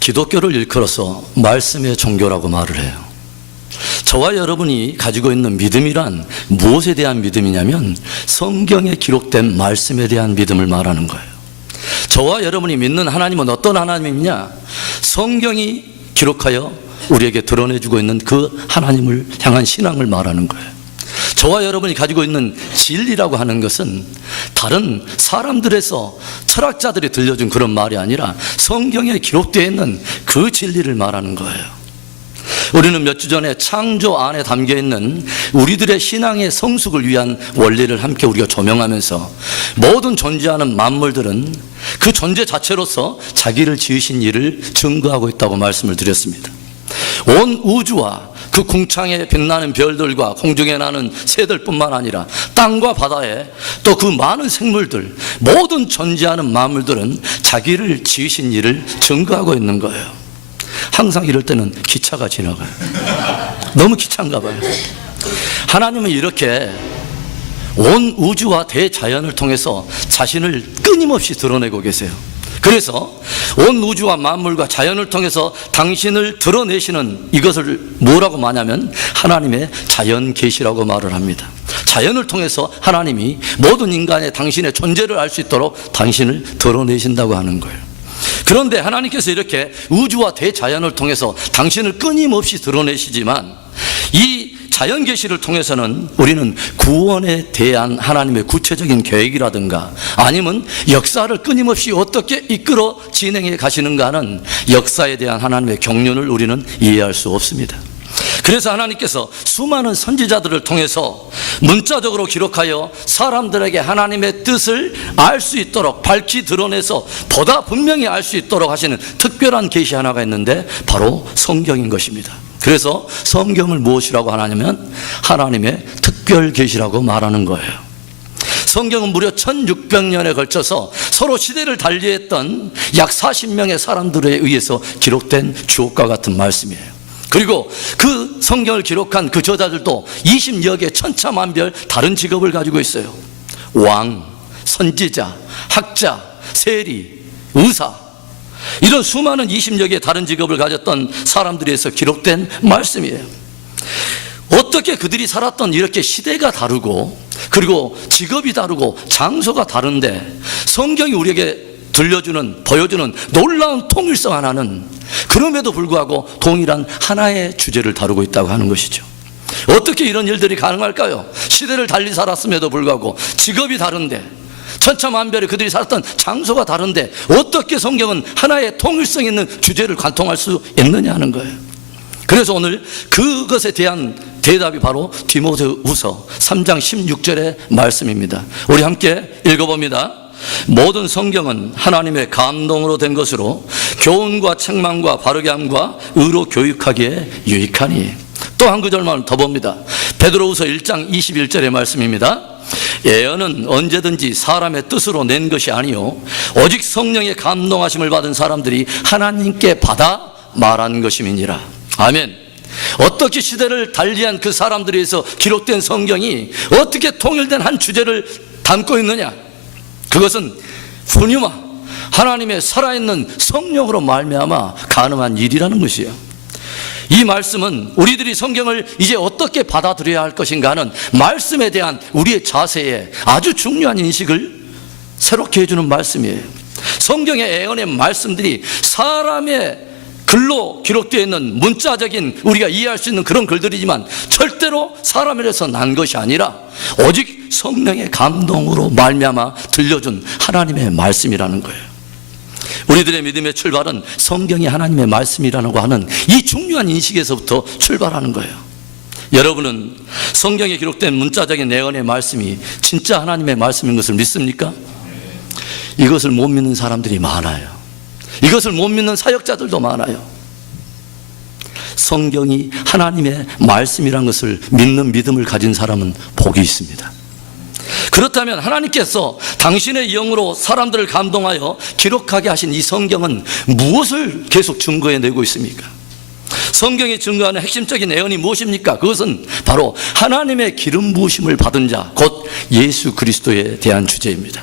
기독교를 일컬어서 말씀의 종교라고 말을 해요. 저와 여러분이 가지고 있는 믿음이란 무엇에 대한 믿음이냐면 성경에 기록된 말씀에 대한 믿음을 말하는 거예요. 저와 여러분이 믿는 하나님은 어떤 하나님이냐? 성경이 기록하여 우리에게 드러내주고 있는 그 하나님을 향한 신앙을 말하는 거예요. 저와 여러분이 가지고 있는 진리라고 하는 것은 다른 사람들에서 철학자들이 들려준 그런 말이 아니라 성경에 기록되어 있는 그 진리를 말하는 거예요. 우리는 몇 주 전에 창조 안에 담겨있는 우리들의 신앙의 성숙을 위한 원리를 함께 우리가 조명하면서 모든 존재하는 만물들은 그 존재 자체로서 자기를 지으신 일을 증거하고 있다고 말씀을 드렸습니다. 온 우주와 그 궁창에 빛나는 별들과 공중에 나는 새들뿐만 아니라 땅과 바다에 또 그 많은 생물들, 모든 존재하는 만물들은 자기를 지으신 일을 증거하고 있는 거예요. 항상 이럴 때는 기차가 지나가요. 너무 기차인가 봐요. 하나님은 이렇게 온 우주와 대자연을 통해서 자신을 끊임없이 드러내고 계세요. 그래서 온 우주와 만물과 자연을 통해서 당신을 드러내시는 이것을 뭐라고 말하냐면 하나님의 자연 계시라고 말을 합니다. 자연을 통해서 하나님이 모든 인간의 당신의 존재를 알 수 있도록 당신을 드러내신다고 하는 거예요. 그런데 하나님께서 이렇게 우주와 대자연을 통해서 당신을 끊임없이 드러내시지만 이 자연 계시를 통해서는 우리는 구원에 대한 하나님의 구체적인 계획이라든가 아니면 역사를 끊임없이 어떻게 이끌어 진행해 가시는가는 역사에 대한 하나님의 경륜을 우리는 이해할 수 없습니다. 그래서 하나님께서 수많은 선지자들을 통해서 문자적으로 기록하여 사람들에게 하나님의 뜻을 알 수 있도록 밝히 드러내서 보다 분명히 알 수 있도록 하시는 특별한 계시 하나가 있는데 바로 성경인 것입니다. 그래서 성경을 무엇이라고 하냐면 하나님의 특별 계시라고 말하는 거예요. 성경은 무려 1600년에 걸쳐서 서로 시대를 달리했던 약 40명의 사람들에 의해서 기록된 주옥과 같은 말씀이에요. 그리고 그 성경을 기록한 그 저자들도 20여 개 천차만별 다른 직업을 가지고 있어요. 왕, 선지자, 학자, 세리, 의사, 이런 수많은 20여 개의 다른 직업을 가졌던 사람들에 의해서 기록된 말씀이에요. 어떻게 그들이 살았던 이렇게 시대가 다르고 그리고 직업이 다르고 장소가 다른데 성경이 우리에게 들려주는, 보여주는 놀라운 통일성 하나는 그럼에도 불구하고 동일한 하나의 주제를 다루고 있다고 하는 것이죠. 어떻게 이런 일들이 가능할까요? 시대를 달리 살았음에도 불구하고 직업이 다른데 천차만별의 그들이 살았던 장소가 다른데 어떻게 성경은 하나의 통일성 있는 주제를 관통할 수 있느냐 하는 거예요. 그래서 오늘 그것에 대한 대답이 바로 디모데후서 3장 16절의 말씀입니다. 우리 함께 읽어봅니다. 모든 성경은 하나님의 감동으로 된 것으로 교훈과 책망과 바르게 함과 의로 교육하기에 유익하니. 또 한 구절만 더 봅니다. 베드로후서 1장 21절의 말씀입니다. 예언은 언제든지 사람의 뜻으로 낸 것이 아니요 오직 성령의 감동하심을 받은 사람들이 하나님께 받아 말한 것임이니라. 아멘. 어떻게 시대를 달리한 그 사람들에 의해서 기록된 성경이 어떻게 통일된 한 주제를 담고 있느냐? 그것은 푸뉴마 하나님의 살아있는 성령으로 말미암아 가능한 일이라는 것이에요. 이 말씀은 우리들이 성경을 이제 어떻게 받아들여야 할 것인가 하는 말씀에 대한 우리의 자세에 아주 중요한 인식을 새롭게 해주는 말씀이에요. 성경의 예언의 말씀들이 사람의 글로 기록되어 있는 문자적인 우리가 이해할 수 있는 그런 글들이지만 절대로 사람에게서 난 것이 아니라 오직 성령의 감동으로 말미암아 들려준 하나님의 말씀이라는 거예요. 우리들의 믿음의 출발은 성경이 하나님의 말씀이라고 하는 이 중요한 인식에서부터 출발하는 거예요. 여러분은 성경에 기록된 문자적인 예언의 말씀이 진짜 하나님의 말씀인 것을 믿습니까? 이것을 못 믿는 사람들이 많아요. 이것을 못 믿는 사역자들도 많아요. 성경이 하나님의 말씀이란 것을 믿는 믿음을 가진 사람은 복이 있습니다. 그렇다면 하나님께서 당신의 영으로 사람들을 감동하여 기록하게 하신 이 성경은 무엇을 계속 증거해 내고 있습니까? 성경이 증거하는 핵심적인 예언이 무엇입니까? 그것은 바로 하나님의 기름 부으심을 받은 자, 곧 예수 그리스도에 대한 주제입니다.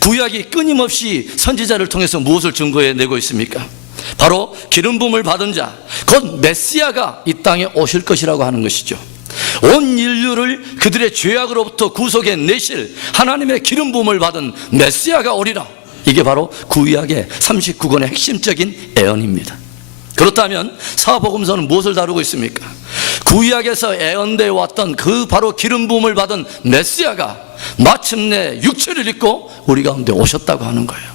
구약이 끊임없이 선지자를 통해서 무엇을 증거해 내고 있습니까? 바로 기름 부음을 받은 자, 곧 메시아가 이 땅에 오실 것이라고 하는 것이죠. 온 인류를 그들의 죄악으로부터 구속해 내실 하나님의 기름 부음을 받은 메시아가 오리라. 이게 바로 구약의 39권의 핵심적인 예언입니다. 그렇다면 사복음서는 무엇을 다루고 있습니까? 구약에서 예언되어 왔던 그 바로 기름 부음을 받은 메시아가 마침내 육체를 입고 우리 가운데 오셨다고 하는 거예요.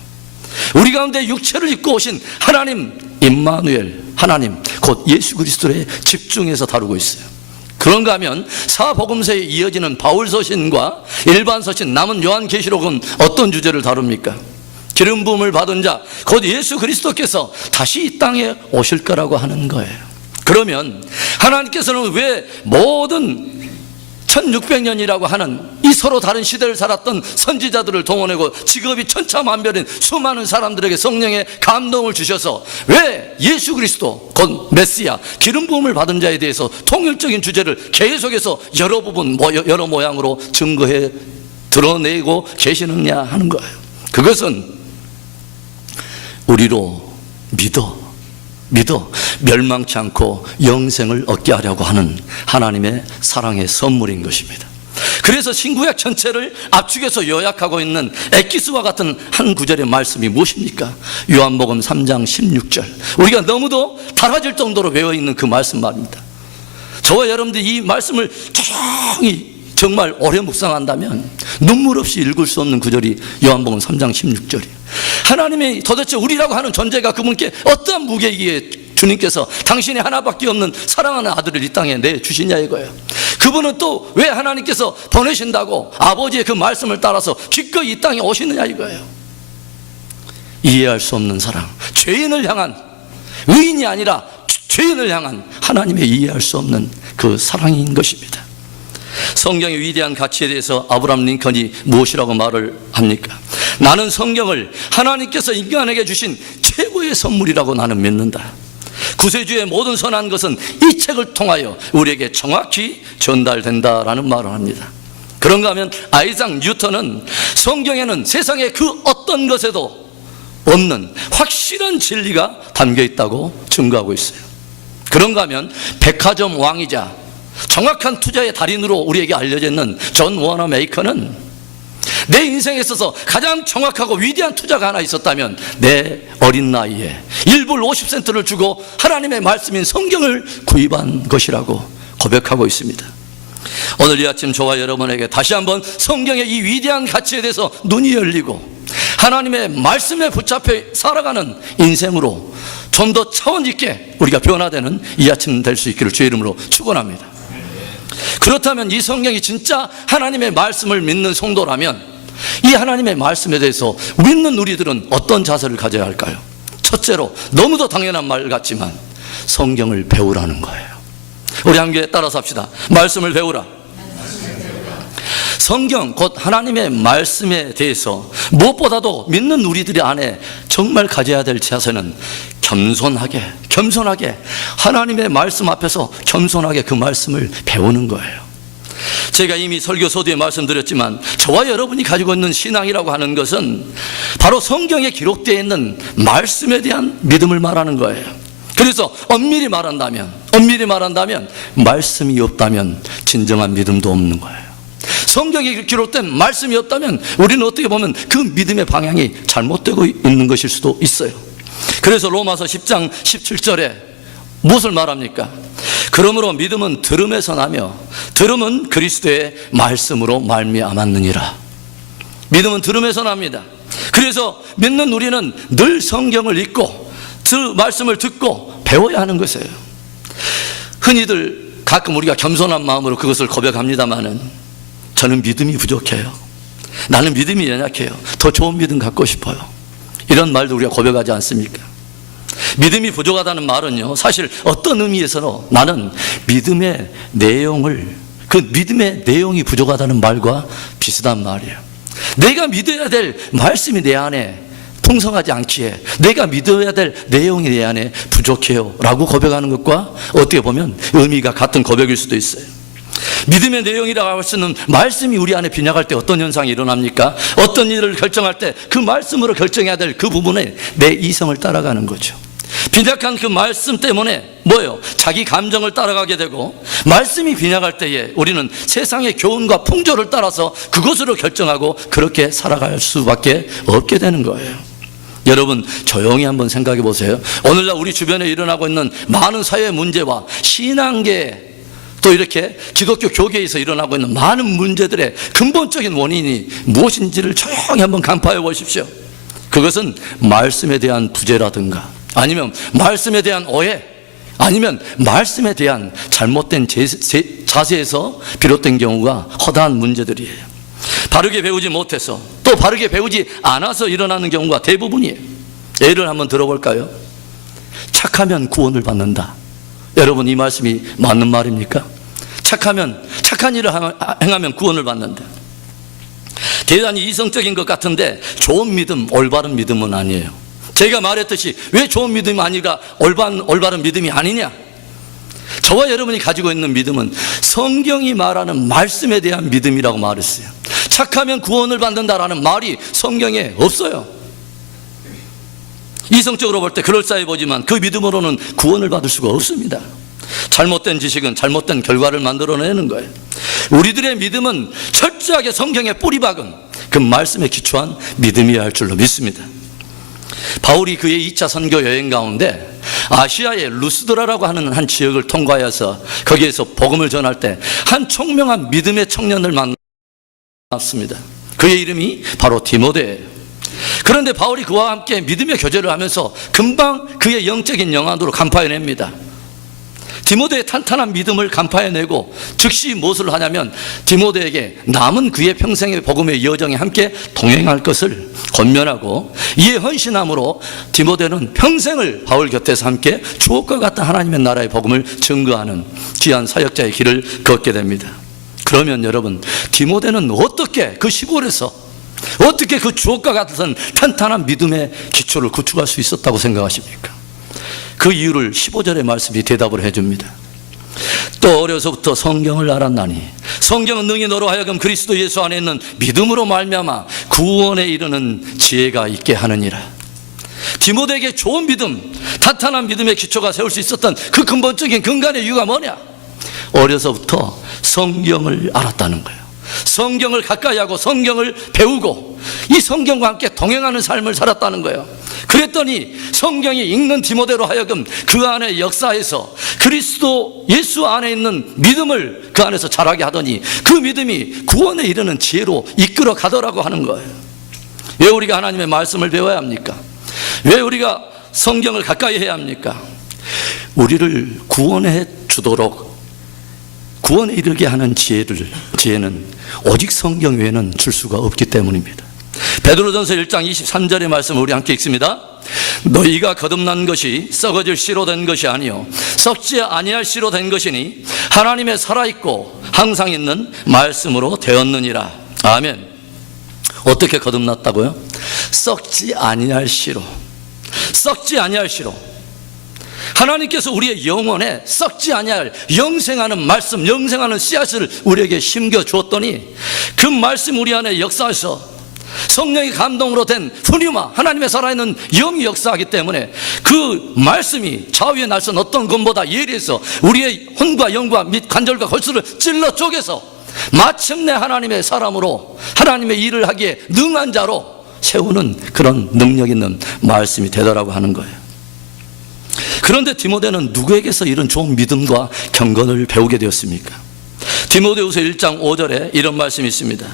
우리 가운데 육체를 입고 오신 하나님 임마누엘, 하나님 곧 예수 그리스도에 집중해서 다루고 있어요. 그런가 하면 사복음서에 이어지는 바울 서신과 일반 서신 남은 요한계시록은 어떤 주제를 다룹니까? 기름 부음을 받은 자, 곧 예수 그리스도께서 다시 이 땅에 오실 거라고 하는 거예요. 그러면 하나님께서는 왜 모든 1600년이라고 하는 이 서로 다른 시대를 살았던 선지자들을 동원하고 직업이 천차만별인 수많은 사람들에게 성령의 감동을 주셔서 왜 예수 그리스도 곧 메시아 기름 부음을 받은 자에 대해서 통일적인 주제를 계속해서 여러 부분 여러 모양으로 증거해 드러내고 계시느냐 하는 거예요. 그것은 우리로 믿어 멸망치 않고 영생을 얻게 하려고 하는 하나님의 사랑의 선물인 것입니다. 그래서 신구약 전체를 압축해서 요약하고 있는 엑기스와 같은 한 구절의 말씀이 무엇입니까? 요한복음 3장 16절. 우리가 너무도 달아질 정도로 외워있는 그 말씀 말입니다. 저와 여러분들이 이 말씀을 조용히 정말 오래 묵상한다면 눈물 없이 읽을 수 없는 구절이 요한복음 3장 16절이에요. 하나님이 도대체 우리라고 하는 존재가 그분께 어떠한 무게이기에 주님께서 당신이 하나밖에 없는 사랑하는 아들을 이 땅에 내주시냐 이거예요. 그분은 또 왜 하나님께서 보내신다고 아버지의 그 말씀을 따라서 기꺼이 이 땅에 오시느냐 이거예요. 이해할 수 없는 사랑, 죄인을 향한, 의인이 아니라 죄인을 향한 하나님의 이해할 수 없는 그 사랑인 것입니다. 성경의 위대한 가치에 대해서 아브라함 링컨이 무엇이라고 말을 합니까? 나는 성경을 하나님께서 인간에게 주신 최고의 선물이라고 나는 믿는다. 구세주의 모든 선한 것은 이 책을 통하여 우리에게 정확히 전달된다라는 말을 합니다. 그런가 하면 아이작 뉴턴은 성경에는 세상의 그 어떤 것에도 없는 확실한 진리가 담겨 있다고 증거하고 있어요. 그런가 하면 백화점 왕이자 정확한 투자의 달인으로 우리에게 알려져 있는 존 워너 메이커는 내 인생에 있어서 가장 정확하고 위대한 투자가 하나 있었다면 내 어린 나이에 1불 50센트를 주고 하나님의 말씀인 성경을 구입한 것이라고 고백하고 있습니다. 오늘 이 아침 저와 여러분에게 다시 한번 성경의 이 위대한 가치에 대해서 눈이 열리고 하나님의 말씀에 붙잡혀 살아가는 인생으로 좀 더 차원 있게 우리가 변화되는 이 아침 될 수 있기를 주의 이름으로 축원합니다. 그렇다면 이 성경이 진짜 하나님의 말씀을 믿는 성도라면 이 하나님의 말씀에 대해서 믿는 우리들은 어떤 자세를 가져야 할까요? 첫째로 너무도 당연한 말 같지만 성경을 배우라는 거예요. 우리 함께 따라서 합시다. 말씀을 배우라. 성경 곧 하나님의 말씀에 대해서 무엇보다도 믿는 우리들이 안에 정말 가져야 될 자세는 겸손하게 하나님의 말씀 앞에서 겸손하게 그 말씀을 배우는 거예요. 제가 이미 설교 서두에 말씀드렸지만 저와 여러분이 가지고 있는 신앙이라고 하는 것은 바로 성경에 기록되어 있는 말씀에 대한 믿음을 말하는 거예요. 그래서 엄밀히 말한다면 말씀이 없다면 진정한 믿음도 없는 거예요. 성경에 기록된 말씀이 없다면 우리는 어떻게 보면 그 믿음의 방향이 잘못되고 있는 것일 수도 있어요. 그래서 로마서 10장 17절에 무엇을 말합니까? 그러므로 믿음은 들음에서 나며 들음은 그리스도의 말씀으로 말미암았느니라. 믿음은 들음에서 납니다. 그래서 믿는 우리는 늘 성경을 읽고 말씀을 듣고 배워야 하는 것이에요. 흔히들 가끔 우리가 겸손한 마음으로 그것을 고백합니다마는 저는 믿음이 부족해요. 나는 믿음이 연약해요. 더 좋은 믿음 갖고 싶어요. 이런 말도 우리가 고백하지 않습니까? 믿음이 부족하다는 말은요, 사실 어떤 의미에서는 나는 믿음의 내용을, 그 믿음의 내용이 부족하다는 말과 비슷한 말이에요. 내가 믿어야 될 말씀이 내 안에 풍성하지 않기에 내가 믿어야 될 내용이 내 안에 부족해요 라고 고백하는 것과 어떻게 보면 의미가 같은 고백일 수도 있어요. 믿음의 내용이라고 할 수 있는 말씀이 우리 안에 빈약할 때 어떤 현상이 일어납니까? 어떤 일을 결정할 때 그 말씀으로 결정해야 될 그 부분에 내 이성을 따라가는 거죠. 빈약한 그 말씀 때문에 뭐예요? 자기 감정을 따라가게 되고, 말씀이 빈약할 때에 우리는 세상의 교훈과 풍조를 따라서 그것으로 결정하고 그렇게 살아갈 수밖에 없게 되는 거예요. 여러분, 조용히 한번 생각해 보세요. 오늘날 우리 주변에 일어나고 있는 많은 사회 문제와 신앙계, 또 이렇게 기독교 교계에서 일어나고 있는 많은 문제들의 근본적인 원인이 무엇인지를 조용히 한번 간파해 보십시오. 그것은 말씀에 대한 부재라든가, 아니면 말씀에 대한 오해, 아니면 말씀에 대한 잘못된 자세에서 비롯된 경우가 허다한 문제들이에요. 바르게 배우지 못해서, 또 바르게 배우지 않아서 일어나는 경우가 대부분이에요. 예를 한번 들어볼까요? 착하면 구원을 받는다. 여러분, 이 말씀이 맞는 말입니까? 착한 일을 행하면 구원을 받는다. 대단히 이성적인 것 같은데 좋은 믿음, 올바른 믿음은 아니에요. 제가 말했듯이 왜 좋은 믿음이 아니라 올바른 믿음이 아니냐? 저와 여러분이 가지고 있는 믿음은 성경이 말하는 말씀에 대한 믿음이라고 말했어요. 착하면 구원을 받는다라는 말이 성경에 없어요. 이성적으로 볼 때 그럴싸해 보지만 그 믿음으로는 구원을 받을 수가 없습니다. 잘못된 지식은 잘못된 결과를 만들어내는 거예요. 우리들의 믿음은 철저하게 성경에 뿌리박은 그 말씀에 기초한 믿음이어야 할 줄로 믿습니다. 바울이 그의 2차 선교 여행 가운데 아시아의 루스드라라고 하는 한 지역을 통과해서 거기에서 복음을 전할 때 한 총명한 믿음의 청년을 만났습니다. 그의 이름이 바로 디모데예요. 그런데 바울이 그와 함께 믿음의 교제를 하면서 금방 그의 영적인 영안으로 간파해냅니다. 디모데의 탄탄한 믿음을 간파해내고 즉시 무엇을 하냐면 디모데에게 남은 그의 평생의 복음의 여정에 함께 동행할 것을 권면하고, 이에 헌신함으로 디모데는 평생을 바울 곁에서 함께 주옥과 같은 하나님의 나라의 복음을 증거하는 귀한 사역자의 길을 걷게 됩니다. 그러면 여러분, 디모데는 어떻게 그 시골에서 어떻게 그 주옥과 같은 탄탄한 믿음의 기초를 구축할 수 있었다고 생각하십니까? 그 이유를 15절의 말씀이 대답을 해줍니다. 또 어려서부터 성경을 알았나니 성경은 능히 너로 하여금 그리스도 예수 안에 있는 믿음으로 말미암아 구원에 이르는 지혜가 있게 하느니라. 디모데에게 좋은 믿음, 탄탄한 믿음의 기초가 세울 수 있었던 그 근본적인 근간의 이유가 뭐냐? 어려서부터 성경을 알았다는 거예요. 성경을 가까이 하고 성경을 배우고 이 성경과 함께 동행하는 삶을 살았다는 거예요. 그랬더니 성경이 읽는 디모데로 하여금 그 안에 역사에서 그리스도 예수 안에 있는 믿음을 그 안에서 자라게 하더니 그 믿음이 구원에 이르는 지혜로 이끌어 가더라고 하는 거예요. 왜 우리가 하나님의 말씀을 배워야 합니까? 왜 우리가 성경을 가까이 해야 합니까? 우리를 구원해 주도록, 구원에 이르게 하는 지혜는 오직 성경 외에는 줄 수가 없기 때문입니다. 베드로전서 1장 23절의 말씀을 우리 함께 읽습니다. 너희가 거듭난 것이 썩어질 씨로 된 것이 아니요 썩지 아니할 씨로 된 것이니 하나님의 살아있고 항상 있는 말씀으로 되었느니라. 아멘. 어떻게 거듭났다고요? 썩지 아니할 씨로. 썩지 아니할 씨로. 하나님께서 우리의 영혼에 썩지 아니할 영생하는 말씀, 영생하는 씨앗을 우리에게 심겨 주었더니 그 말씀 우리 안에 역사해서 성령의 감동으로 된 푸뉴마, 하나님의 살아있는 영이 역사하기 때문에 그 말씀이 좌우의 날선 어떤 것보다 예리해서 우리의 혼과 영과 및 관절과 골수를 찔러 쪼개서 마침내 하나님의 사람으로 하나님의 일을 하기에 능한 자로 세우는 그런 능력 있는 말씀이 되더라고 하는 거예요. 그런데 디모데는 누구에게서 이런 좋은 믿음과 경건을 배우게 되었습니까? 디모데후서 1장 5절에 이런 말씀이 있습니다.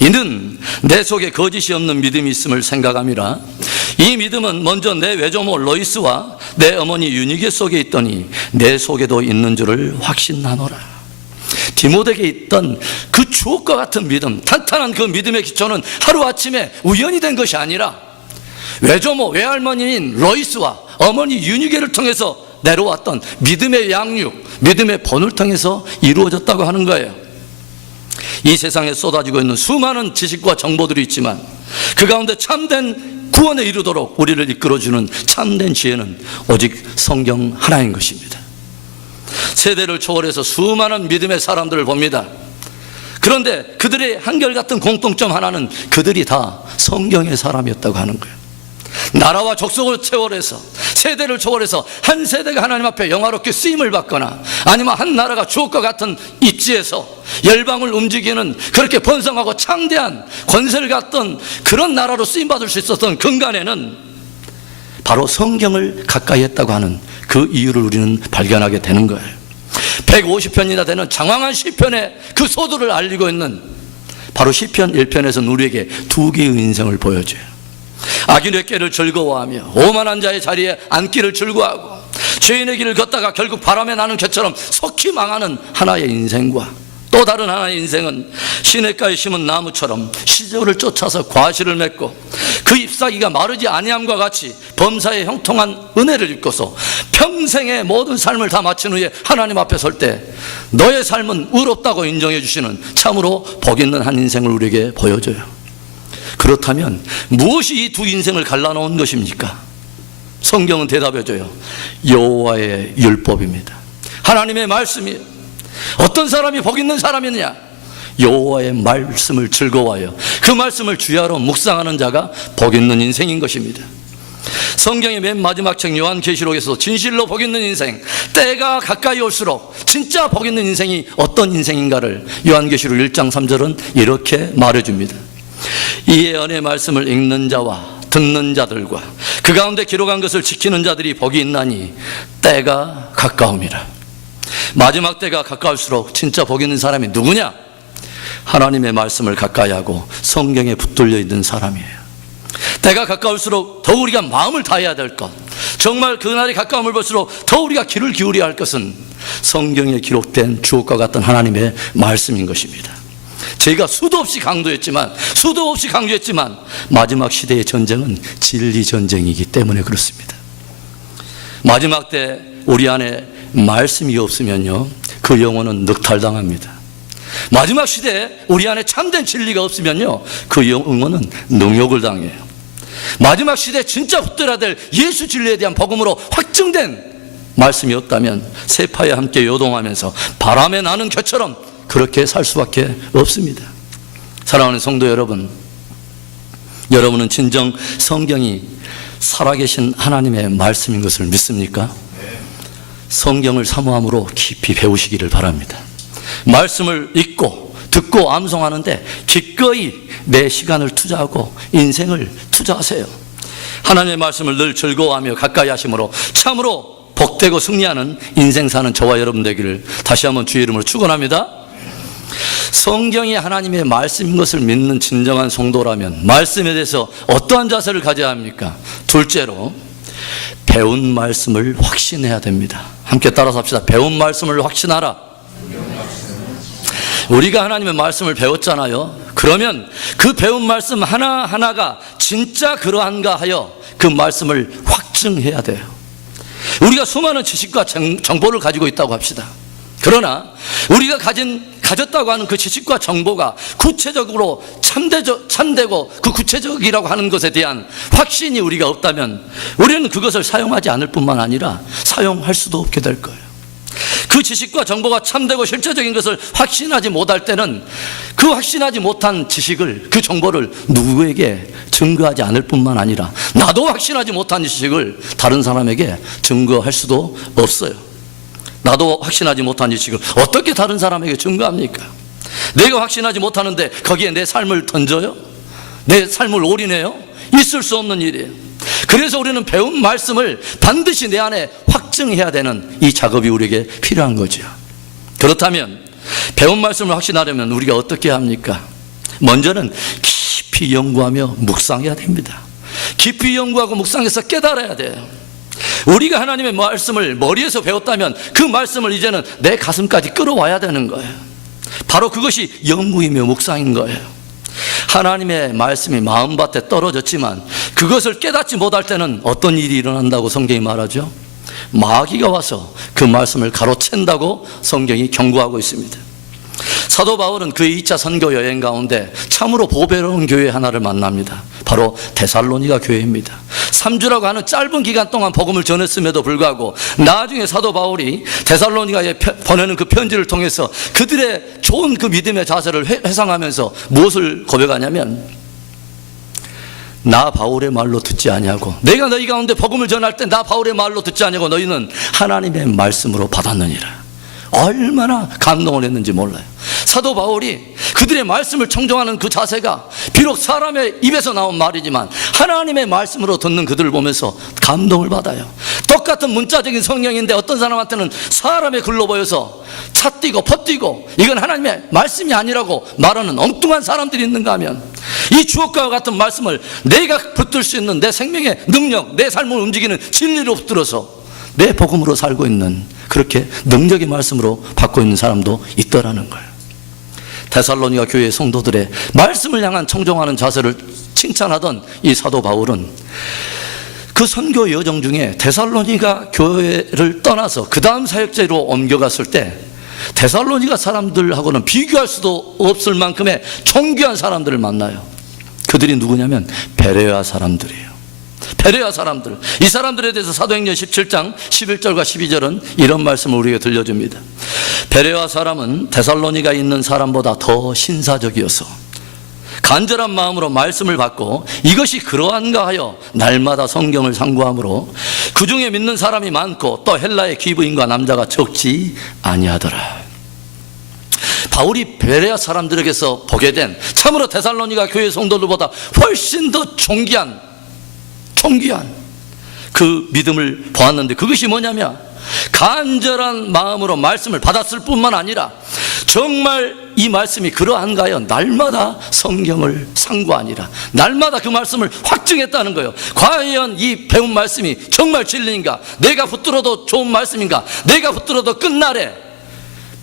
이는 내 속에 거짓이 없는 믿음이 있음을 생각함이라. 이 믿음은 먼저 내 외조모 로이스와 내 어머니 유니게 속에 있더니 내 속에도 있는 줄을 확신하노라. 디모데에게 있던 그 주옥과 같은 믿음, 탄탄한 그 믿음의 기초는 하루아침에 우연히 된 것이 아니라 외조모, 외할머니인 로이스와 어머니 유니게를 통해서 내려왔던 믿음의 양육, 믿음의 본을 통해서 이루어졌다고 하는 거예요. 이 세상에 쏟아지고 있는 수많은 지식과 정보들이 있지만 그 가운데 참된 구원에 이르도록 우리를 이끌어주는 참된 지혜는 오직 성경 하나인 것입니다. 세대를 초월해서 수많은 믿음의 사람들을 봅니다. 그런데 그들의 한결같은 공통점 하나는 그들이 다 성경의 사람이었다고 하는 거예요. 나라와 족속을 초월해서, 세대를 초월해서 한 세대가 하나님 앞에 영화롭게 쓰임을 받거나, 아니면 한 나라가 주옥과 같은 입지에서 열방을 움직이는 그렇게 번성하고 창대한 권세를 갖던 그런 나라로 쓰임받을 수 있었던 근간에는 바로 성경을 가까이 했다고 하는 그 이유를 우리는 발견하게 되는 거예요. 150편이나 되는 장황한 시편의 그 소도를 알리고 있는 바로 시편 1편에서는 우리에게 두 개의 인생을 보여줘요. 악인의 꾀를 즐거워하며 오만한 자의 자리에 앉기를 즐거워하고, 죄인의 길을 걷다가 결국 바람에 나는 개처럼 속히 망하는 하나의 인생과, 또 다른 하나의 인생은 시냇가에 심은 나무처럼 시절을 쫓아서 과실을 맺고 그 잎사귀가 마르지 아니함과 같이 범사에 형통한 은혜를 입고서 평생의 모든 삶을 다 마친 후에 하나님 앞에 설 때 너의 삶은 의롭다고 인정해 주시는 참으로 복 있는 한 인생을 우리에게 보여줘요. 그렇다면 무엇이 이 두 인생을 갈라놓은 것입니까? 성경은 대답해줘요. 여호와의 율법입니다. 하나님의 말씀이에요. 어떤 사람이 복 있는 사람이냐? 여호와의 말씀을 즐거워하여 그 말씀을 주야로 묵상하는 자가 복 있는 인생인 것입니다. 성경의 맨 마지막 책 요한계시록에서 진실로 복 있는 인생, 때가 가까이 올수록 진짜 복 있는 인생이 어떤 인생인가를 요한계시록 1장 3절은 이렇게 말해줍니다. 이 예언의 말씀을 읽는 자와 듣는 자들과 그 가운데 기록한 것을 지키는 자들이 복이 있나니 때가 가까움이라. 마지막 때가 가까울수록 진짜 복 있는 사람이 누구냐? 하나님의 말씀을 가까이 하고 성경에 붙들려 있는 사람이에요. 때가 가까울수록 더 우리가 마음을 다해야 될 것, 정말 그날이 가까움을 볼수록 더 우리가 귀를 기울여야 할 것은 성경에 기록된 주옥과 같은 하나님의 말씀인 것입니다. 제가 수도 없이 강조했지만 마지막 시대의 전쟁은 진리 전쟁이기 때문에 그렇습니다. 마지막 때 우리 안에 말씀이 없으면요, 그 영혼은 늑탈당합니다. 마지막 시대에 우리 안에 참된 진리가 없으면요, 그 영혼은 능욕을 당해요. 마지막 시대에 진짜 붙들어야 될 예수 진리에 대한 복음으로 확증된 말씀이 없다면 세파에 함께 요동하면서 바람에 나는 겨처럼 그렇게 살 수밖에 없습니다. 사랑하는 성도 여러분, 여러분은 진정 성경이 살아계신 하나님의 말씀인 것을 믿습니까? 성경을 사모함으로 깊이 배우시기를 바랍니다. 말씀을 읽고 듣고 암송하는데 기꺼이 내 시간을 투자하고 인생을 투자하세요. 하나님의 말씀을 늘 즐거워하며 가까이 하심으로 참으로 복되고 승리하는 인생 사는 저와 여러분 되기를 다시 한번 주의 이름으로 축원합니다. 성경이 하나님의 말씀인 것을 믿는 진정한 성도라면 말씀에 대해서 어떠한 자세를 가져야 합니까? 둘째로, 배운 말씀을 확신해야 됩니다. 함께 따라서 합시다. 배운 말씀을 확신하라. 우리가 하나님의 말씀을 배웠잖아요. 그러면 그 배운 말씀 하나하나가 진짜 그러한가 하여 그 말씀을 확증해야 돼요. 우리가 수많은 지식과 정보를 가지고 있다고 합시다. 그러나 우리가 가졌다고 하는 그 지식과 정보가 구체적으로 참되고 그 구체적이라고 하는 것에 대한 확신이 우리가 없다면 우리는 그것을 사용하지 않을 뿐만 아니라 사용할 수도 없게 될 거예요. 그 지식과 정보가 참되고 실제적인 것을 확신하지 못할 때는 그 확신하지 못한 지식을, 그 정보를 누구에게 증거하지 않을 뿐만 아니라 나도 확신하지 못한 지식을 다른 사람에게 증거할 수도 없어요. 나도 확신하지 못한 지식을 어떻게 다른 사람에게 증거합니까? 내가 확신하지 못하는데 거기에 내 삶을 던져요? 내 삶을 올인해요? 있을 수 없는 일이에요. 그래서 우리는 배운 말씀을 반드시 내 안에 확증해야 되는 이 작업이 우리에게 필요한 거죠. 그렇다면 배운 말씀을 확신하려면 우리가 어떻게 합니까? 먼저는 깊이 연구하며 묵상해야 됩니다. 깊이 연구하고 묵상해서 깨달아야 돼요. 우리가 하나님의 말씀을 머리에서 배웠다면 그 말씀을 이제는 내 가슴까지 끌어와야 되는 거예요. 바로 그것이 연구이며 묵상인 거예요. 하나님의 말씀이 마음밭에 떨어졌지만 그것을 깨닫지 못할 때는 어떤 일이 일어난다고 성경이 말하죠? 마귀가 와서 그 말씀을 가로챈다고 성경이 경고하고 있습니다. 사도 바울은 그의 2차 선교 여행 가운데 참으로 보배로운 교회 하나를 만납니다. 바로 데살로니가 교회입니다. 3주라고 하는 짧은 기간 동안 복음을 전했음에도 불구하고 나중에 사도 바울이 데살로니가에 보내는 그 편지를 통해서 그들의 좋은 그 믿음의 자세를 회상하면서 무엇을 고백하냐면, 나 바울의 말로 듣지 아니하고, 내가 너희 가운데 복음을 전할 때 나 바울의 말로 듣지 아니하고 너희는 하나님의 말씀으로 받았느니라. 얼마나 감동을 했는지 몰라요. 사도 바울이 그들의 말씀을 청종하는 그 자세가 비록 사람의 입에서 나온 말이지만 하나님의 말씀으로 듣는 그들을 보면서 감동을 받아요. 똑같은 문자적인 성경인데 어떤 사람한테는 사람의 글로 보여서 차뛰고 퍼뛰고 이건 하나님의 말씀이 아니라고 말하는 엉뚱한 사람들이 있는가 하면, 이 주옥과 같은 말씀을 내가 붙들 수 있는 내 생명의 능력, 내 삶을 움직이는 진리로 붙들어서 내 복음으로 살고 있는, 그렇게 능력의 말씀으로 받고 있는 사람도 있더라는 거예요. 데살로니가 교회의 성도들의 말씀을 향한 청종하는 자세를 칭찬하던 이 사도 바울은 그 선교 여정 중에 데살로니가 교회를 떠나서 그 다음 사역지로 옮겨갔을 때 데살로니가 사람들하고는 비교할 수도 없을 만큼의 존귀한 사람들을 만나요. 그들이 누구냐면 베레아 사람들이에요. 베레아 사람들. 이 사람들에 대해서 사도행전 17장 11절과 12절은 이런 말씀을 우리에게 들려줍니다. 베레아 사람은 데살로니가 있는 사람보다 더 신사적이어서 간절한 마음으로 말씀을 받고 이것이 그러한가 하여 날마다 성경을 상고하므로 그 중에 믿는 사람이 많고 또 헬라의 귀부인과 남자가 적지 아니하더라. 바울이 베레아 사람들에게서 보게 된 참으로 데살로니가 교회 성도들보다 훨씬 더 존귀한 그 믿음을 보았는데, 그것이 뭐냐면 간절한 마음으로 말씀을 받았을 뿐만 아니라 정말 이 말씀이 그러한가요? 날마다 성경을 상고하니라. 날마다 그 말씀을 확증했다는 거예요. 과연 이 배운 말씀이 정말 진리인가? 내가 붙들어도 좋은 말씀인가? 내가 붙들어도 끝날에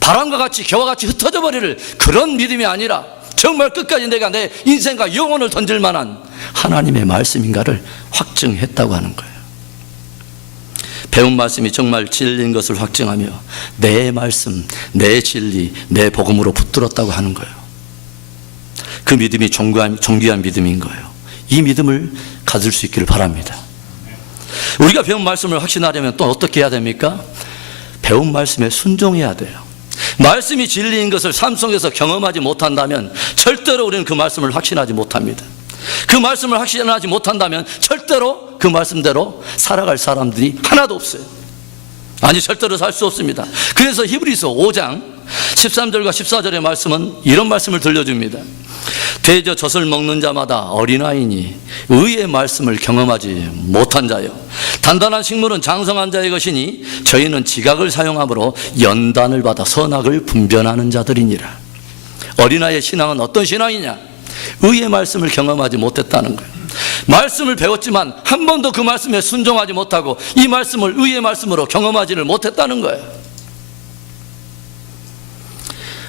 바람과 같이 겨와 같이 흩어져 버릴 그런 믿음이 아니라 정말 끝까지 내가 내 인생과 영혼을 던질 만한 하나님의 말씀인가를 확증했다고 하는 거예요. 배운 말씀이 정말 진리인 것을 확증하며 내 말씀, 내 진리, 내 복음으로 붙들었다고 하는 거예요. 그 믿음이 존귀한 믿음인 거예요. 이 믿음을 가질 수 있기를 바랍니다. 우리가 배운 말씀을 확신하려면 또 어떻게 해야 됩니까? 배운 말씀에 순종해야 돼요. 말씀이 진리인 것을 삶 속에서 경험하지 못한다면 절대로 우리는 그 말씀을 확신하지 못합니다. 그 말씀을 확신하지 못한다면 절대로 그 말씀대로 살아갈 사람들이 하나도 없어요. 아니, 절대로 살 수 없습니다. 그래서 히브리서 5장 13절과 14절의 말씀은 이런 말씀을 들려줍니다. 대저 젖을 먹는 자마다 어린아이니 의의 말씀을 경험하지 못한 자요, 단단한 식물은 장성한 자의 것이니 저희는 지각을 사용함으로 연단을 받아 선악을 분별하는 자들이니라. 어린아이의 신앙은 어떤 신앙이냐? 의의 말씀을 경험하지 못했다는 거예요. 말씀을 배웠지만 한 번도 그 말씀에 순종하지 못하고 이 말씀을 의의 말씀으로 경험하지를 못했다는 거예요.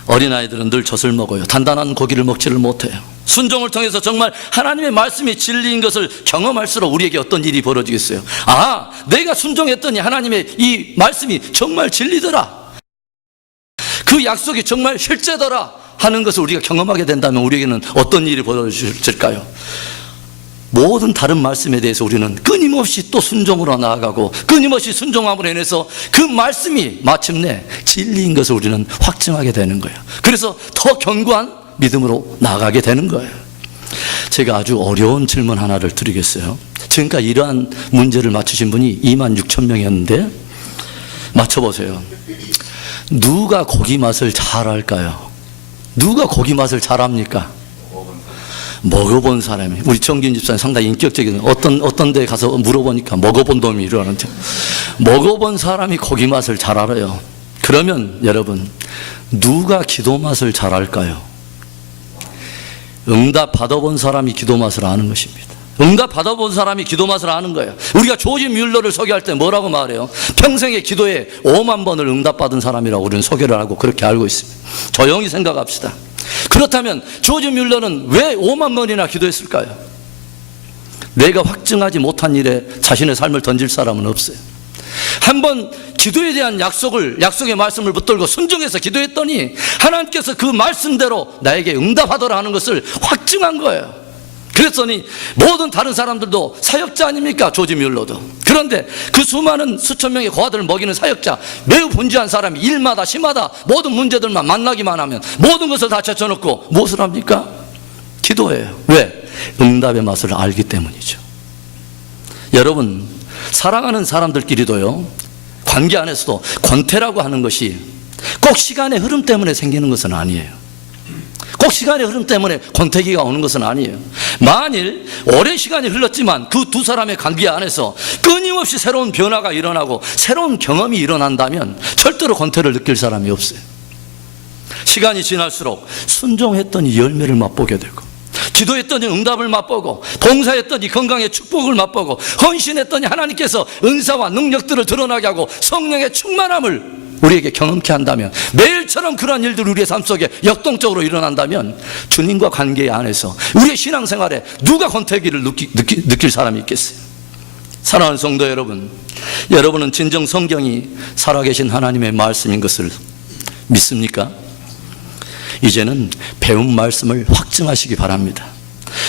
어린아이들은 늘 젖을 먹어요. 단단한 고기를 먹지를 못해요. 순종을 통해서 정말 하나님의 말씀이 진리인 것을 경험할수록 우리에게 어떤 일이 벌어지겠어요? 아, 내가 순종했더니 하나님의 이 말씀이 정말 진리더라, 그 약속이 정말 실제더라 하는 것을 우리가 경험하게 된다면 우리에게는 어떤 일이 벌어질까요? 모든 다른 말씀에 대해서 우리는 끊임없이 또 순종으로 나아가고 끊임없이 순종함으로 인해서 그 말씀이 마침내 진리인 것을 우리는 확증하게 되는 거예요. 그래서 더 견고한 믿음으로 나아가게 되는 거예요. 제가 아주 어려운 질문 하나를 드리겠어요. 지금까지 이러한 문제를 맞추신 분이 26,000명이었는데 맞춰보세요. 누가 고기 맛을 잘 알까요? 누가 고기 맛을 잘 합니까? 먹어본 사람이. 우리 정균 집사님 상당히 인격적인, 어떤 데 가서 물어보니까 먹어본 놈이 이러는데, 먹어본 사람이 고기 맛을 잘 알아요. 그러면 여러분, 누가 기도 맛을 잘 알까요? 응답 받아본 사람이 기도 맛을 아는 것입니다. 응답 받아본 사람이 기도 맛을 아는 거예요. 우리가 조지 뮬러를 소개할 때 뭐라고 말해요? 평생의 기도에 5만 번을 응답받은 사람이라고 우리는 소개를 하고 그렇게 알고 있습니다. 조용히 생각합시다. 그렇다면 조지 뮬러는 왜 5만 번이나 기도했을까요? 내가 확증하지 못한 일에 자신의 삶을 던질 사람은 없어요. 한번 기도에 대한 약속의 말씀을 붙들고 순종해서 기도했더니 하나님께서 그 말씀대로 나에게 응답하더라 하는 것을 확증한 거예요. 그랬더니 모든 다른 사람들도 사역자 아닙니까? 조지 뮬러도. 그런데 그 수많은 수천 명의 고아들을 먹이는 사역자, 매우 분주한 사람이 일마다 시마다 모든 문제들만 만나기만 하면 모든 것을 다 제쳐놓고 무엇을 합니까? 기도해요. 왜? 응답의 맛을 알기 때문이죠. 여러분, 사랑하는 사람들끼리도요, 관계 안에서도 권태라고 하는 것이 꼭 시간의 흐름 때문에 생기는 것은 아니에요. 꼭 시간의 흐름 때문에 권태기가 오는 것은 아니에요. 만일 오랜 시간이 흘렀지만 그 두 사람의 관계 안에서 끊임없이 새로운 변화가 일어나고 새로운 경험이 일어난다면 절대로 권태를 느낄 사람이 없어요. 시간이 지날수록 순종했더니 열매를 맛보게 되고, 기도했더니 응답을 맛보고, 봉사했더니 건강의 축복을 맛보고, 헌신했더니 하나님께서 은사와 능력들을 드러나게 하고 성령의 충만함을 우리에게 경험케 한다면, 매일처럼 그러한 일들이 우리의 삶 속에 역동적으로 일어난다면 주님과 관계 안에서 우리의 신앙생활에 누가 권태기를 느낄 사람이 있겠어요? 사랑하는 성도 여러분, 여러분은 진정 성경이 살아계신 하나님의 말씀인 것을 믿습니까? 이제는 배운 말씀을 확증하시기 바랍니다.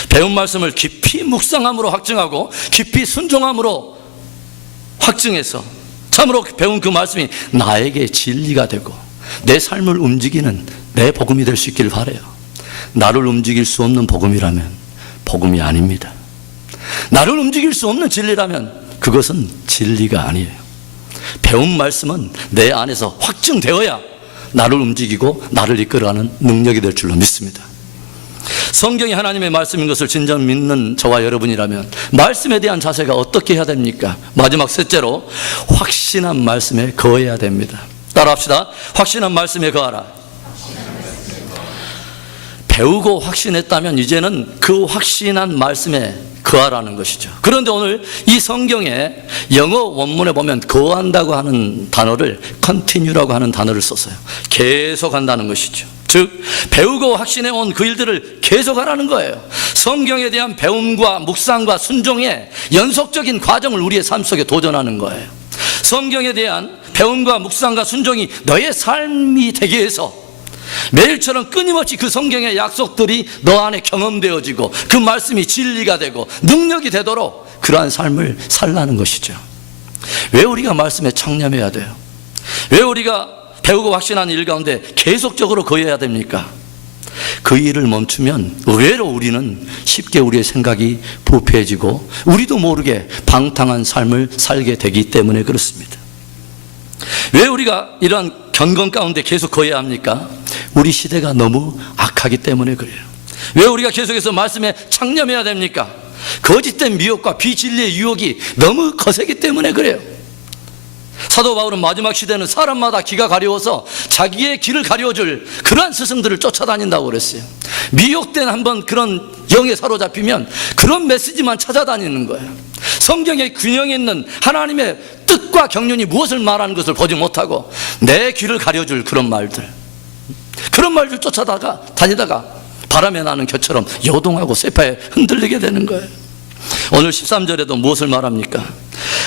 배운 말씀을 깊이 묵상함으로 확증하고 깊이 순종함으로 확증해서 참으로 배운 그 말씀이 나에게 진리가 되고 내 삶을 움직이는 내 복음이 될 수 있기를 바라요. 나를 움직일 수 없는 복음이라면 복음이 아닙니다. 나를 움직일 수 없는 진리라면 그것은 진리가 아니에요. 배운 말씀은 내 안에서 확증되어야 나를 움직이고 나를 이끌어가는 능력이 될 줄로 믿습니다. 성경이 하나님의 말씀인 것을 진정 믿는 저와 여러분이라면 말씀에 대한 자세가 어떻게 해야 됩니까? 마지막 셋째로, 확신한 말씀에 거해야 됩니다. 따라합시다. 확신한 말씀에 거하라. 배우고 확신했다면 이제는 그 확신한 말씀에 거하라는 것이죠. 그런데 오늘 이 성경에 영어 원문에 보면 거한다고 하는 단어를 continue라고 하는 단어를 썼어요. 계속한다는 것이죠. 즉 배우고 확신해온 그 일들을 계속하라는 거예요. 성경에 대한 배움과 묵상과 순종의 연속적인 과정을 우리의 삶 속에 도전하는 거예요. 성경에 대한 배움과 묵상과 순종이 너의 삶이 되게 해서 매일처럼 끊임없이 그 성경의 약속들이 너 안에 경험되어지고 그 말씀이 진리가 되고 능력이 되도록 그러한 삶을 살라는 것이죠. 왜 우리가 말씀에 창념해야 돼요? 왜 우리가 배우고 확신하는 일 가운데 계속적으로 거해야 됩니까? 그 일을 멈추면 의외로 우리는 쉽게 우리의 생각이 부패해지고 우리도 모르게 방탕한 삶을 살게 되기 때문에 그렇습니다. 왜 우리가 이러한 경건 가운데 계속 거해야 합니까? 우리 시대가 너무 악하기 때문에 그래요. 왜 우리가 계속해서 말씀에 창념해야 됩니까? 거짓된 미혹과 비진리의 유혹이 너무 거세기 때문에 그래요. 사도 바울은 마지막 시대는 사람마다 귀가 가려워서 자기의 길을 가려워줄 그러한 스승들을 쫓아다닌다고 그랬어요. 미혹된 한번 그런 영에 사로잡히면 그런 메시지만 찾아다니는 거예요. 성경의 균형 있는 하나님의 뜻과 경륜이 무엇을 말하는 것을 보지 못하고 내 귀를 가려줄 그런 말들 쫓아다니다가 바람에 나는 겨처럼 요동하고 쇠파에 흔들리게 되는 거예요. 오늘 13절에도 무엇을 말합니까?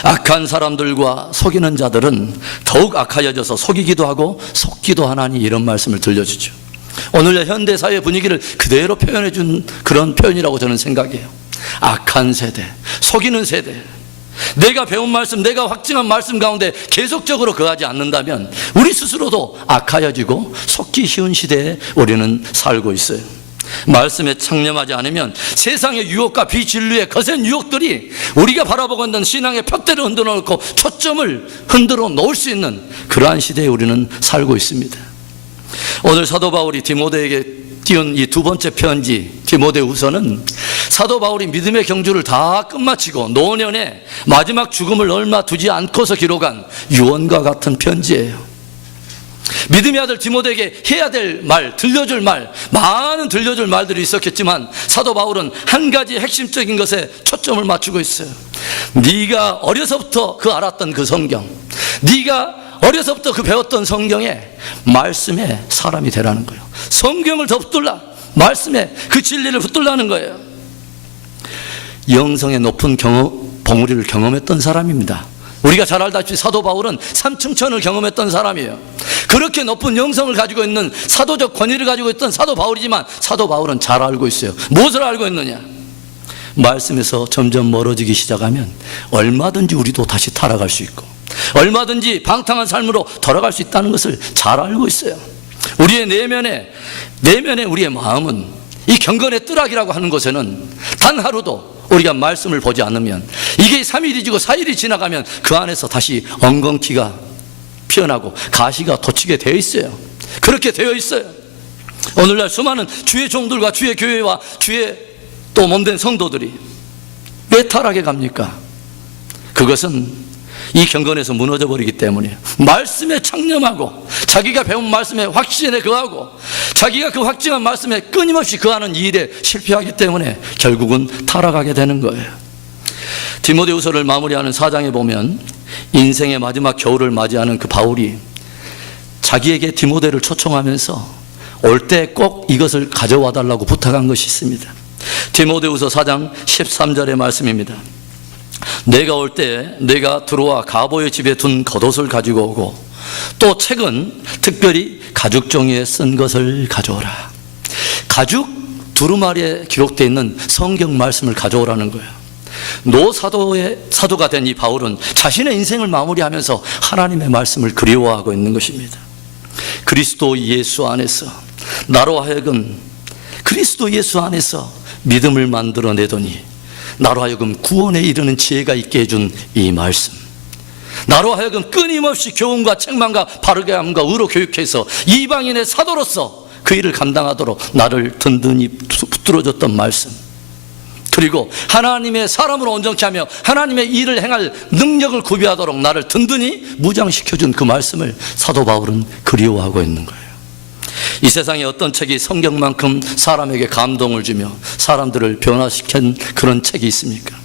악한 사람들과 속이는 자들은 더욱 악하여져서 속이기도 하고 속기도 하나니, 이런 말씀을 들려주죠. 오늘의 현대사회 분위기를 그대로 표현해 준 그런 표현이라고 저는 생각해요. 악한 세대, 속이는 세대. 내가 배운 말씀, 내가 확증한 말씀 가운데 계속적으로 거하지 않는다면 우리 스스로도 악하여지고 속기 쉬운 시대에 우리는 살고 있어요. 말씀에 창념하지 않으면 세상의 유혹과 비진리의 거센 유혹들이 우리가 바라보고 있는 신앙의 푯대를 흔들어 놓고 초점을 흔들어 놓을 수 있는 그러한 시대에 우리는 살고 있습니다. 오늘 사도 바울이 디모데에게 띄운 이 두 번째 편지 디모데후서는 사도 바울이 믿음의 경주를 다 끝마치고 노년에 마지막 죽음을 얼마 두지 않고서 기록한 유언과 같은 편지예요. 믿음의 아들 디모데에게 해야 될 말, 들려줄 말, 많은 들려줄 말들이 있었겠지만 사도 바울은 한 가지 핵심적인 것에 초점을 맞추고 있어요. 네가 어려서부터 그 알았던 그 성경, 네가 어려서부터 그 배웠던 성경의 말씀에 사람이 되라는 거예요. 성경을 더 붙들라, 말씀에 그 진리를 붙들라는 거예요. 영성의 높은 봉우리를 경험했던 사람입니다. 우리가 잘 알다시피 사도 바울은 삼층천을 경험했던 사람이에요. 그렇게 높은 영성을 가지고 있는 사도적 권위를 가지고 있던 사도 바울이지만 사도 바울은 잘 알고 있어요. 무엇을 알고 있느냐? 말씀에서 점점 멀어지기 시작하면 얼마든지 우리도 다시 타락할 수 있고 얼마든지 방탕한 삶으로 돌아갈 수 있다는 것을 잘 알고 있어요. 우리의 내면에 우리의 마음은 이 경건의 뜰락이라고 하는 곳에는 단 하루도 우리가 말씀을 보지 않으면, 이게 3일이 지고 4일이 지나가면 그 안에서 다시 엉겅퀴가 피어나고 가시가 돋치게 되어 있어요. 그렇게 되어 있어요. 오늘날 수많은 주의 종들과 주의 교회와 주의 또 몸된 성도들이 왜 타락해 갑니까? 그것은 이 경건에서 무너져 버리기 때문에, 말씀에 창념하고 자기가 배운 말씀에 확신에 거하고 자기가 그 확증한 말씀에 끊임없이 거하는 이 일에 실패하기 때문에 결국은 타락하게 되는 거예요. 디모데후서를 마무리하는 4장에 보면 인생의 마지막 겨울을 맞이하는 그 바울이 자기에게 디모데를 초청하면서 올 때 꼭 이것을 가져와 달라고 부탁한 것이 있습니다. 디모데후서 4장 13절의 말씀입니다. 내가 올 때 내가 들어와 가보의 집에 둔 겉옷을 가지고 오고, 또 책은 특별히 가죽 종이에 쓴 것을 가져오라. 가죽 두루마리에 기록되어 있는 성경 말씀을 가져오라는 거예요. 사도가 된 이 바울은 자신의 인생을 마무리하면서 하나님의 말씀을 그리워하고 있는 것입니다. 그리스도 예수 안에서 나로 하여금 그리스도 예수 안에서 믿음을 만들어내더니 나로 하여금 구원에 이르는 지혜가 있게 해준 이 말씀, 나로 하여금 끊임없이 교훈과 책망과 바르게 함과 의로 교육해서 이방인의 사도로서 그 일을 감당하도록 나를 든든히 붙들어줬던 말씀, 그리고 하나님의 사람으로 온전케 하며 하나님의 일을 행할 능력을 구비하도록 나를 든든히 무장시켜준 그 말씀을 사도 바울은 그리워하고 있는 거예요. 이 세상에 어떤 책이 성경만큼 사람에게 감동을 주며 사람들을 변화시킨 그런 책이 있습니까?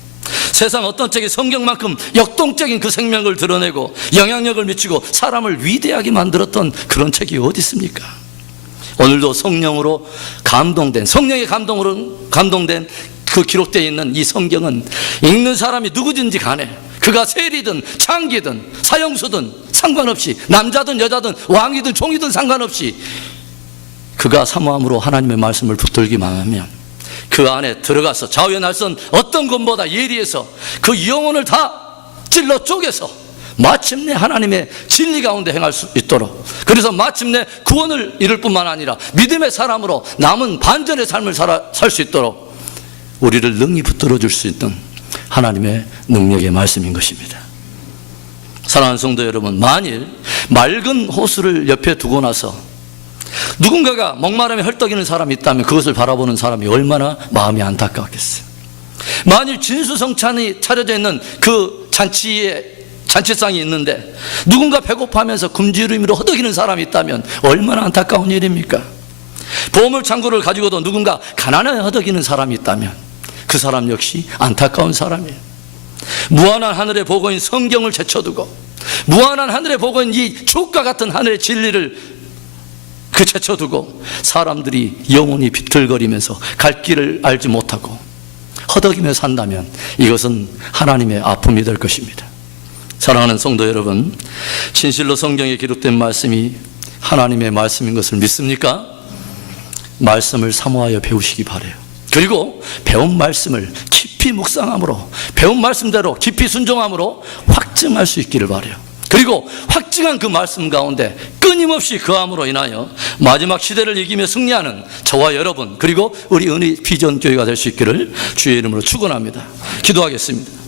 세상 어떤 책이 성경만큼 역동적인 그 생명을 드러내고 영향력을 미치고 사람을 위대하게 만들었던 그런 책이 어디 있습니까? 오늘도 성령으로 감동된, 성령의 감동으로 감동된 그 기록되어 있는 이 성경은 읽는 사람이 누구든지 간에 그가 세리든 창기든 사형수든 상관없이, 남자든 여자든 왕이든 종이든 상관없이 그가 사모함으로 하나님의 말씀을 붙들기만 하면 그 안에 들어가서 좌우의 날선 어떤 것보다 예리해서 그 영혼을 다 찔러 쪼개서 마침내 하나님의 진리 가운데 행할 수 있도록, 그래서 마침내 구원을 이룰 뿐만 아니라 믿음의 사람으로 남은 반전의 삶을 살 수 있도록 우리를 능히 붙들어 줄 수 있는 하나님의 능력의 말씀인 것입니다. 사랑하는 성도 여러분, 만일 맑은 호수를 옆에 두고 나서 누군가가 목마름에 헐떡이는 사람이 있다면 그것을 바라보는 사람이 얼마나 마음이 안타깝겠어요. 만일 진수성찬이 차려져 있는 그 잔치상이 있는데 누군가 배고파하면서 굶주림으로 허덕이는 사람이 있다면 얼마나 안타까운 일입니까? 보물창고를 가지고도 누군가 가난해 허덕이는 사람이 있다면 그 사람 역시 안타까운 사람이에요. 무한한 하늘에 보고인 성경을 제쳐두고 무한한 하늘에 보고인 이 주옥과 같은 하늘의 진리를 제쳐두고 사람들이 영혼이 비틀거리면서 갈 길을 알지 못하고 허덕이며 산다면 이것은 하나님의 아픔이 될 것입니다. 사랑하는 성도 여러분, 진실로 성경에 기록된 말씀이 하나님의 말씀인 것을 믿습니까? 말씀을 사모하여 배우시기 바라요. 그리고 배운 말씀을 깊이 묵상함으로, 배운 말씀대로 깊이 순종함으로 확증할 수 있기를 바라요. 그리고 확증한 그 말씀 가운데 끊임없이 거함으로 인하여 마지막 시대를 이기며 승리하는 저와 여러분, 그리고 우리 은희 비전 교회가 될 수 있기를 주의 이름으로 축원합니다. 기도하겠습니다.